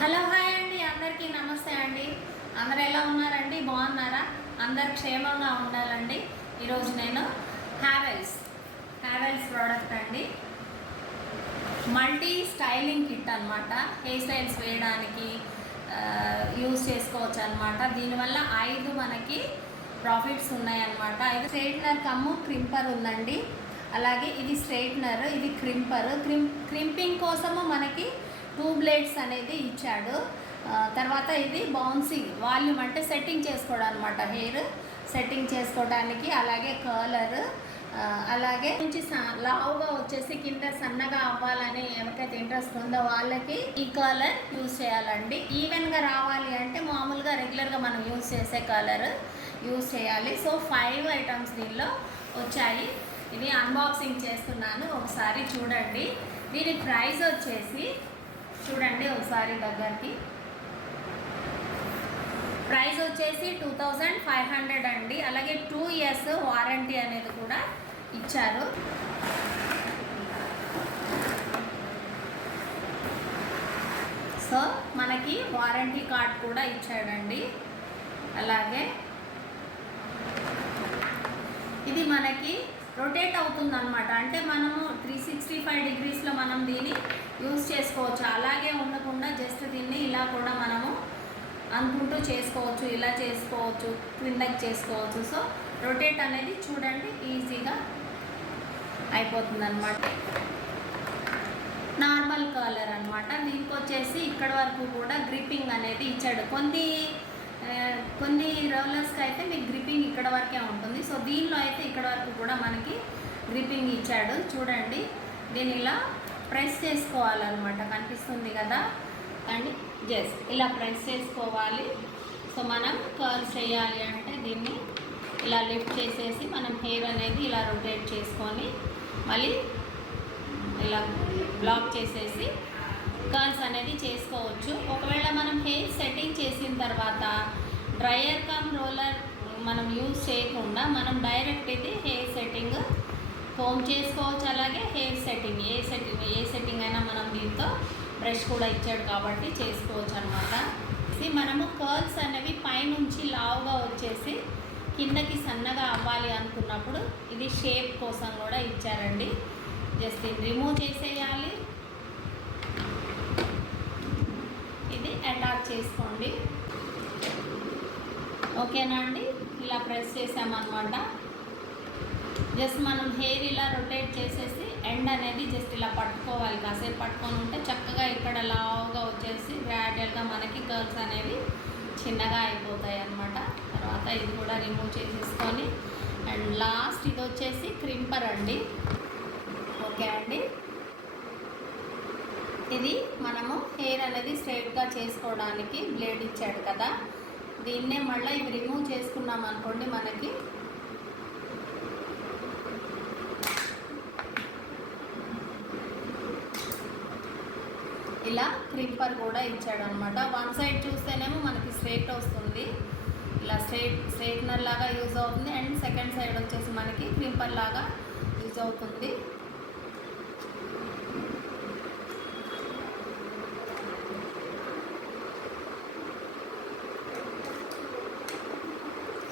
Hello hi అండి, అందరికీ నమస్తే అండి. అందరు ఎలా ఉన్నారండి? బాగున్నారా? అందరు క్షేమంగా ఉండాలండి. ఈరోజు నేను హ్యావెల్స్ ప్రోడక్ట్ అండి, మల్టీ స్టైలింగ్ కిట్ అనమాట. హెయిర్ స్టైల్స్ వేయడానికి యూజ్ చేసుకోవచ్చు అనమాట. దీనివల్ల 5 మనకి ప్రాఫిట్స్ ఉన్నాయన్నమాట. 5 స్ట్రైట్నర్ కమ్ము క్రింపర్ ఉందండి. అలాగే ఇది స్ట్రైట్నర్, ఇది క్రింపర్. క్రింపింగ్ కోసము మనకి 2 బ్లేడ్స్ అనేది ఇచ్చాడు. తర్వాత ఇది బౌన్సింగ్ వాల్యూమ్ అంటే సెట్టింగ్ చేసుకోవడం అనమాట, హెయిర్ సెట్టింగ్ చేసుకోవడానికి. అలాగే కర్లర్, అలాగే నుంచి లావుగా వచ్చేసి కింద సన్నగా అవ్వాలని ఎవరికైతే ఇంట్రెస్ట్ ఉందో వాళ్ళకి ఈ కలర్ యూజ్ చేయాలండి. ఈవెన్గా రావాలి అంటే మామూలుగా రెగ్యులర్గా మనం యూజ్ చేసే కలర్ యూజ్ చేయాలి. సో 5 ఐటమ్స్ దీనిలో వచ్చాయి. ఇది అన్బాక్సింగ్ చేస్తున్నాను, ఒకసారి చూడండి. దీని ప్రైస్ వచ్చేసి చూడండి ఒకసారి దగ్గరికి. ప్రైస్ వచ్చేసి 2500 అండి. అలాగే 2 ఇయర్స్ వారంటీ అనేది కూడా ఇచ్చారు. సో మనకి వారంటీ కార్డ్ కూడా ఇచ్చాడండి. అలాగే ఇది మనకి రొటేట్ అవుతుంది అనమాట. అంటే మనము 365 డిగ్రీస్లో మనం దీన్ని యూజ్ చేసుకోవచ్చు. అలాగే ఉండకుండా జస్ట్ దీన్ని ఇలా కూడా మనము అనుకుంటూ చేసుకోవచ్చు, ఇలా చేసుకోవచ్చు, క్రిందకి చేసుకోవచ్చు. సో రొటేట్ అనేది చూడండి ఈజీగా అయిపోతుంది అనమాట. నార్మల్ కలర్ అనమాట. దీనికి వచ్చేసి ఇక్కడ వరకు కూడా గ్రిప్పింగ్ అనేది ఇచ్చాడు. కొన్ని రోలర్స్కి అయితే మీకు గ్రిప్పింగ్ ఇక్కడ వరకే ఉంటుంది. సో దీనిలో అయితే ఇక్కడ వరకు కూడా మనకి గ్రిప్పింగ్ ఇచ్చాడు. చూడండి, దీన్ని ఇలా ప్రెస్ చేసుకోవాలన్నమాట. కనిపిస్తుంది కదా అండి, జస్ట్ ఇలా ప్రెస్ చేసుకోవాలి. సో మనం కర్ల్ చేయాలి అంటే దీన్ని ఇలా లిఫ్ట్ చేసేసి మనం హెయిర్ అనేది ఇలా రొటేట్ చేసుకొని మళ్ళీ ఇలా బ్లాక్ చేసేసి కర్ల్స్ అనేది చేసుకోవచ్చు. ఒకవేళ మనం హెయిర్ సెట్టింగ్ చేసిన తర్వాత డ్రయర్ కమ్ రోలర్ మనం యూజ్ చేయకుండా మనం డైరెక్ట్ ఇది హెయిర్ సెట్టింగ్ కోమ్ చేసుకోవచ్చు. అలాగే హెయిర్ సెట్టింగ్ ఏ సెట్టింగ్ అయినా మనం దీంతో బ్రష్ కూడా ఇచ్చాడు కాబట్టి చేసుకోవచ్చు అనమాట. మనము కర్ల్స్ అనేవి పైనుంచి లావుగా వచ్చేసి కిందకి సన్నగా అవ్వాలి అనుకున్నప్పుడు ఇది షేప్ కోసం కూడా ఇచ్చారండి. జస్ట్ ఇది రిమూవ్ చేసేయాలి, ఇది అటాచ్ చేసుకోండి. ఓకేనా అండి, ఇలా ప్రెస్ చేసామన్నమాట. జస్ట్ మనం హెయిర్ ఇలా రొటేట్ చేసేసి ఎండ్ అనేది జస్ట్ ఇలా పట్టుకోవాలి. కాసేపు పట్టుకొని ఉంటే చక్కగా ఇక్కడ లావుగా వచ్చేసి గ్రాడ్యువల్గా మనకి కర్ల్స్ అనేవి చిన్నగా అయిపోతాయి అన్నమాట. తర్వాత ఇది కూడా రిమూవ్ చేసేసుకొని అండ్ లాస్ట్ ఇది వచ్చేసి క్రింపర్ అండి. ఓకే అండి, ఇది మనము హెయిర్ అనేది స్ట్రైట్గా చేసుకోవడానికి బ్లేడ్ ఇచ్చాడు కదా, దీన్నే మళ్ళీ ఇవి రిమూవ్ చేసుకున్నాం అనుకోండి మనకి ఇలా క్రింపర్ కూడా ఇచ్చాడు అనమాట. వన్ సైడ్ చూస్తేనేమో మనకి స్ట్రైట్ వస్తుంది, ఇలా స్ట్రైట్నర్ లాగా యూజ్ అవుతుంది. అండ్ సెకండ్ సైడ్ వచ్చేసి మనకి క్రింపర్ లాగా యూజ్ అవుతుంది.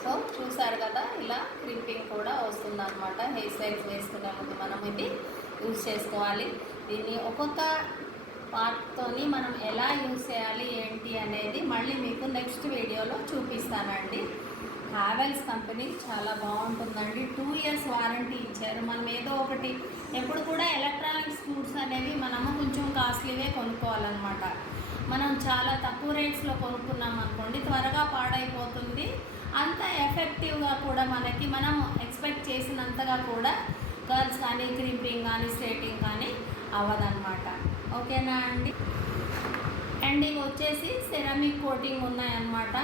సో చూసారు కదా, ఇలా క్రింపింగ్ కూడా వస్తుంది అనమాట. హెయిర్ స్టైల్స్ వేసుకునే ముందు మనం ఇది యూజ్ చేసుకోవాలి. దీన్ని ఒక్కొక్క పార్ట్తోని మనం ఎలా యూజ్ చేయాలి ఏంటి అనేది మళ్ళీ మీకు నెక్స్ట్ వీడియోలో చూపిస్తానండి. హ్యావెల్స్ కంపెనీ చాలా బాగుంటుందండి. 2 ఇయర్స్ వారంటీ ఇచ్చారు. మనం ఏదో ఒకటి ఎప్పుడు కూడా ఎలక్ట్రానిక్స్ గూడ్స్ అనేవి మనము కొంచెం కాస్ట్లీవే కొనుక్కోవాలన్నమాట. మనం చాలా తక్కువ రేట్స్లో కొనుక్కున్నాం అనుకోండి, త్వరగా పాడైపోతుంది. అంత ఎఫెక్టివ్గా కూడా మనకి మనం ఎక్స్పెక్ట్ చేసినంతగా కూడా కర్ల్స్ కానీ క్రింపింగ్ కానీ స్ట్రైటింగ్ కానీ అవ్వదన్నమాట. ఓకేనా అండి. అండ్ ఇవి వచ్చేసి సెరామిక్ కోటింగ్ ఉన్నాయన్నమాట.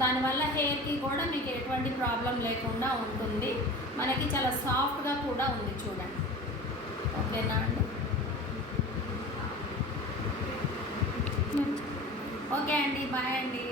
దానివల్ల హెయిర్కి కూడా మీకు ఎటువంటి ప్రాబ్లం లేకుండా ఉంటుంది. మనకి చాలా సాఫ్ట్గా కూడా ఉంది చూడండి. ఓకేనా అండి. ఓకే అండి, బాయ్ అండి.